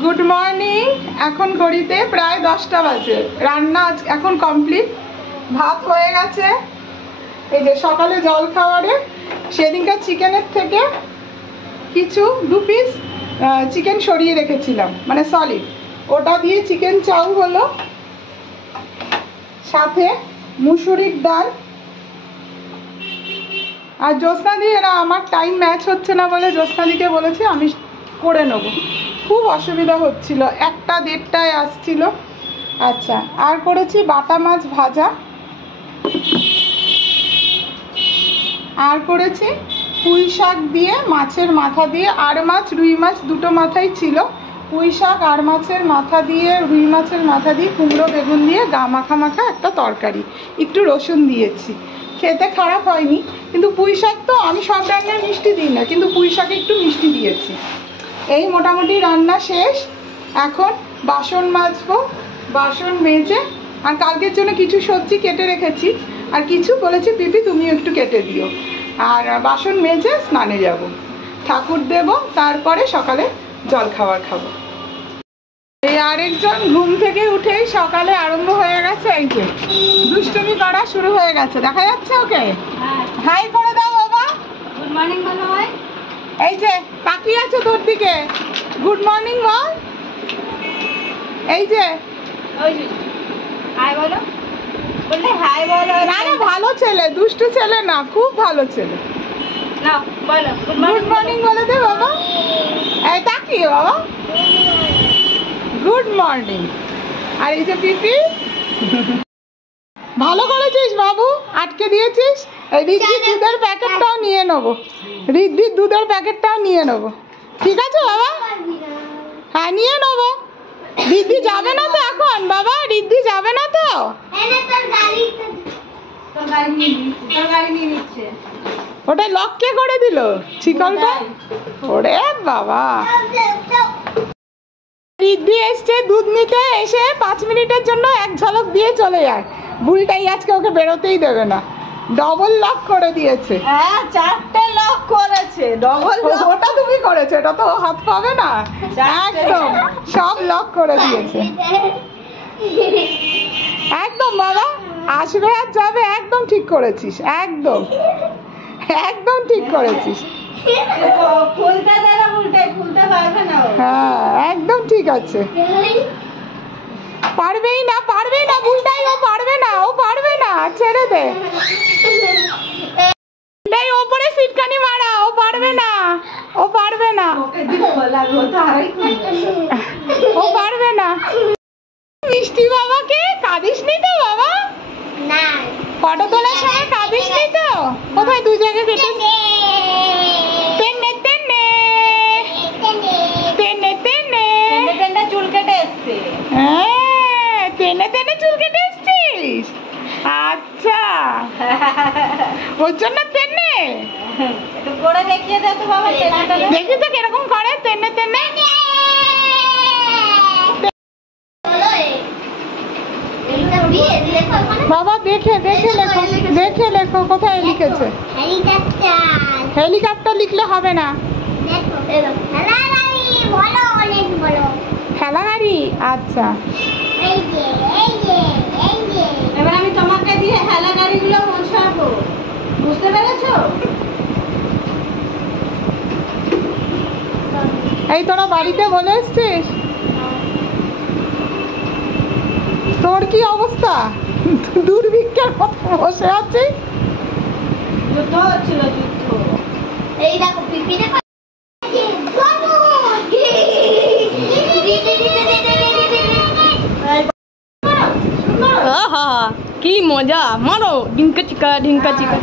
Good morning. এখন ঘড়িতে প্রায় 10টা বাজে। রান্না এখন কমপ্লিট, ভাত হয়ে গেছে। এই যে সকালে জল খাবারে সেদিনকার চিকেনের থেকে কিছু 2 পিস চিকেন সরিয়ে রেখেছিলাম, মানে সলিড, ওটা দিয়ে চিকেন চাউ হলো, সাথে মুসুরির ডাল। আর জ্যোৎস্নাদি এরা আমার টাইম ম্যাচ হচ্ছে না বলে জ্যোৎস্নাদিকে বলেছে আমি করে নেবো, খুব অসুবিধা হচ্ছিল, 1টা 1:30টায় আসছিল। আচ্ছা, আর করেছি বাটা মাছ ভাজা, আর করেছি পুঁই শাক দিয়ে মাছের মাথা দিয়ে, আর মাছ রুই মাছ দুটো মাথাই ছিল, পুঁই শাক আর মাছের মাথা দিয়ে, রুই মাছের মাথা দিয়ে, কুমড়ো বেগুন দিয়ে গা মাখা মাখা একটা তরকারি, একটু রসুন দিয়েছি। খেতে খারাপ হয়নি, কিন্তু পুঁই শাক তো আমি সব রান্নায় মিষ্টি দিই না, কিন্তু পুঁই শাকে একটু মিষ্টি দিয়েছি। এই মোটামুটি রান্না শেষ। এখন বাসন মাজবো, বাসন মেজে, আর কালকের জন্য কিছু সবজি কেটে রেখেছি, আর কিছু বলেছি পিপি তুমিও একটু কেটে দিও। আর বাসন মেজে স্নানে যাব, ঠাকুর দেব, তারপরে সকালে জল খাবার খাবো। এই আরেকজন ঘুম থেকে উঠেই সকালে আরম্ভ হয়ে গেছে, এই যে দুষ্টুমি করা শুরু হয়ে গেছে, দেখা যাচ্ছে ওকে? হাই করে দাও বাবা। গুড মর্নিং বলো ভাই। এই যে তাকিয়ে আছে তোর দিকে, গুড মর্নিং বল। এই যে ওই যে হাই বলো, বললে হাই বলো। না না, ভালো ছেলে, দুষ্টু ছেলে না, খুব ভালো ছেলে। না বলো গুড মর্নিং বলে দে বাবা। এই তাকিয়ে বাবা, গুড মর্নিং। আর এই যে পিপি, ভালো করেছিস বাবু, আটকে দিয়েছিস। রিদ্ধির দুধের প্যাকেটটাও নিয়ে নেবো, রিদ্ধির দুধের প্যাকেটটাও নিয়ে নেবো, ঠিক আছে বাবা? হ্যাঁ নিয়ে নেবো। রিদ্ধি যাবে না তো এখন বাবা? রিদ্ধি যাবে না তো? ওটা লক কে করে দিল শিকলটা? ওরে বাবা, রিদ্ধি এসছে দুধ নিতে, এসে 5 মিনিটের জন্য এক ঝলক দিয়ে চলে যায়। বুলটাই আজকে ওকে বেরোতেই দেবে না, ডবল লক করে দিয়েছে। হ্যাঁ 4টে লক করেছে, ডবল। ওটা তুমি করেছো, এটা তো হাত পাবে না, একদম সব লক করে দিয়েছে একদম। বাবা আসবে আর যাবে, একদম ঠিক করেছিস, একদম একদম ঠিক করেছিস। খুলতে দে না, খুলতে পারবে না। হ্যাঁ একদম ঠিক আছে। পারবেই না, পারবেই না বুলটাই, ও পারবে না, ও পারবে না, ছেড়ে দে। বুলটাই ওপরে সিটকানি মারা, ও পারবে না, ও পারবে না, ও পারবে না। মিষ্টি বাবাকে কাঁদিস নি তো বাবা? না, ফটো তোলার সময় কাঁদিস নি তো? কোথায় 2 জায়গায় কেটে? তেনে তেনে তেনে তেনে টেনে চুল কেটে এসছে। হ্যাঁ, টেনে টেনে চুল কেটে এসছিস? আচ্ছা, ওর জন্য টেনে। একটু করে দেখিয়ে দে তো বাবা, দেখি তো কিরকম করে টেনে টেনে। বাবা দেখে দেখে লেখো, দেখে লেখো কোথায় লিখেছে। হেলিকপ্টার লিখলে হবে না, ঠেলা গাড়ি। আচ্ছা, এবার আমি তোমাকে দিয়ে হেলা গাড়িগুলো মোছাবো, বুঝতে পেরেছো? এই তোরা বাড়িতে বলে এসছিস? তোর কি অবস্থা? দুর্ভিক্ষের মতো বসে আছিস? যুদ্ধ হচ্ছিল, যুদ্ধ। এই দেখো পিপি দেখো, কি মজা, মারো ঢিঙ্কা চিকা ঢিঙ্কা চিকা।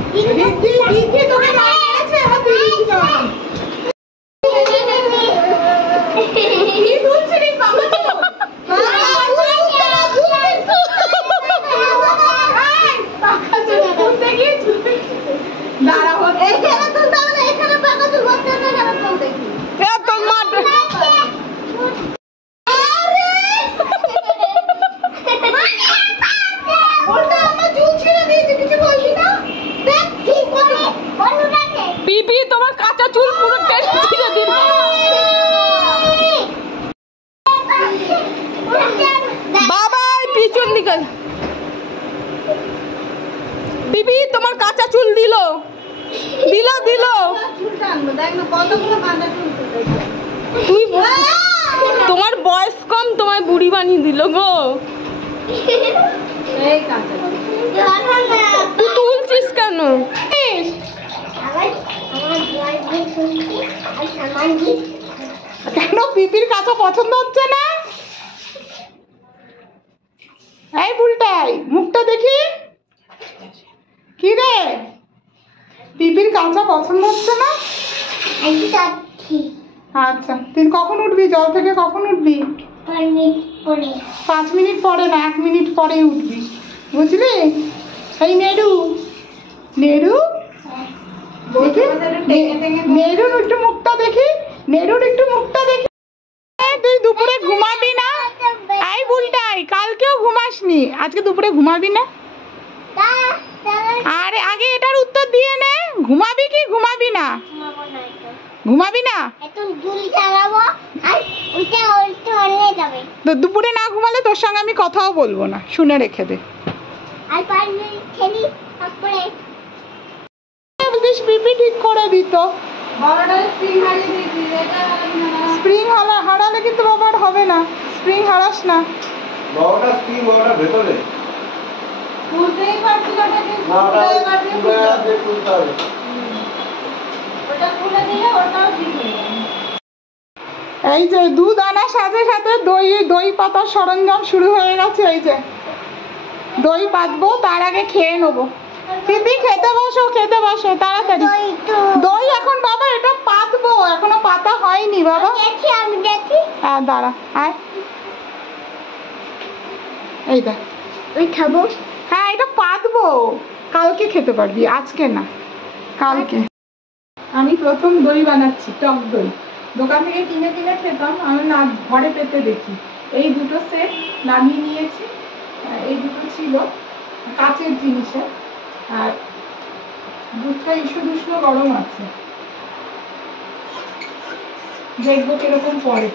পিপি তোমার কাঁচা চুল পুরো টেনে ছিঁড়ে দিল। গেল। পিপি তোমার কাঁচা চুল দিল দিল দিল। চুলটা আনবো, দেখ না কতগুলো কাঁচা চুল তুলেছে। তুমি তোমার বয়স কম, তোমায় বুড়ি বানিয়ে দিল গো। এই কাঁচা তুই তুলছিস কেন? কেন পিপির কাঁচা পছন্দ হচ্ছে না? এই বুলটাই মুখটা দেখি। কি রে, পিপির কাঁচা পছন্দ হচ্ছে না? আচ্ছা, তুই কখন উঠবি জল থেকে? কখন উঠবি? 5 মিনিট পরে না, 1 মিনিট পরেই উঠবি, বুঝলি? এই নেড়ু নেড়ু দেখি, নেড়ুর একটু মুখটা দেখি, নেড়ুর একটু মুখটা দেখি। তুই দুপুরে ঘুমাবি না? এই বুলটাই, কালকেও ঘুমাসনি, আজকে দুপুরে ঘুমাবি না? আরে আগে এটার উত্তর দিয়ে নে, ঘুমাবি কি ঘুমাবি না? ঘুমাবি না? তো দুপুরে না ঘুমালে তোর সঙ্গে আমি কথাও বলবো না, শুনে রেখে দে। পিপি ঠিক করে দিত। বড়টা স্প্রিং হারিয়ে দিয়েছি, এটা স্প্রিং হারালে কিন্তু বাবার হবে না, স্প্রিং হারাস না। বড়টা স্প্রিং বড়টা ভেতরে খুলতেই পারছি ওটাকে, খুলতে হবে। ওটা খুলে দিলে ওটাও ঠিক হয়ে যাবে। এই যে দুধ আনার সাথে সাথে দই পাতার সরঞ্জাম শুরু হয়ে গেছে। এই যে দই পাতবো, তার আগে খেয়ে নেবো। পিপি খেতে বসো, খেতে বসো তাড়াতাড়ি। দই এখন বাবা এটা পাতবো, এখনো পাতা হয়নি বাবা। হ্যাঁ দাঁড়া, আয় এই দেখ। খাবো। হ্যাঁ এটা পাতবো, কালকে খেতে পারবি, আজকে না কালকে। আমি প্রথম দই বানাচ্ছি, টক দই। দোকান থেকে কিনে কিনে খেতাম, আমি না ঘরে পেতে দেখি। এই দুটো সেট নামিয়ে নিয়েছি, এই দুটো ছিল কাচের জিনিসে, আর দুধটা উষ্ণ গরম আছে, দেখবো কিরকম পড়ে।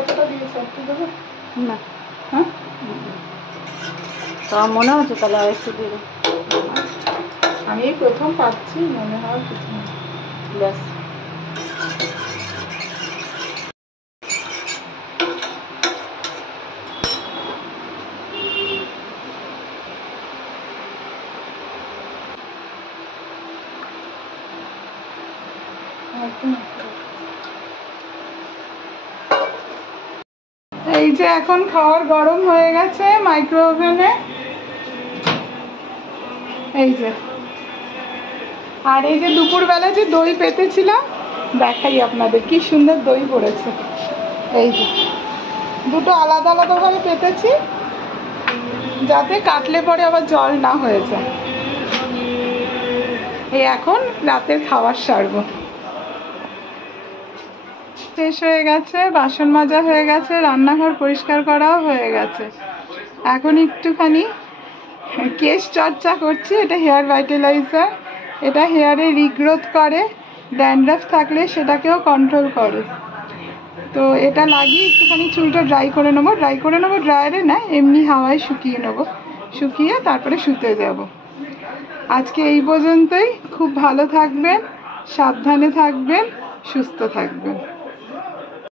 এতটা দিয়েছে, একটু দেবো না হ্যাঁ? তো মনে হচ্ছে তাহলে আর একটু দিয়ে আমি এই প্রথম পাচ্ছি, মনে হওয়ার কিছু না। ব্যাস। এই যে এখন খাওয়ার গরম হয়ে গেছে মাইক্রো ওভেনে। এই যে, আর এই যে দুপুরবেলা যে দই পেতেছিলাম, দেখাই আপনাদের কি সুন্দর দই পড়েছে। এই যে দুটো আলাদা আলাদা ভাবে পেতেছি, যাতে কাটলে পরে আবার জল না হয়ে যায়। এই এখন রাতের খাবার সারবো। শেষ হয়ে গেছে, বাসন মাজা হয়ে গেছে, রান্নাঘর পরিষ্কার করাও হয়ে গেছে। এখন একটুখানি কেশ চর্চা করছি। এটা হেয়ার ভাইটালাইজার, এটা হেয়ারে রিগ্রোথ করে, ড্যান্ড্রাফ থাকলে সেটাকেও কন্ট্রোল করে। তো এটা লাগিয়ে একটুখানি চুলটা ড্রাই করে নেবো, ড্রায়ারে না, এমনি হাওয়ায় শুকিয়ে নেবো, শুকিয়ে তারপরে শুতে যাব। আজকে এই পর্যন্তই। খুব ভালো থাকবেন, সাবধানে থাকবেন, সুস্থ থাকবেন।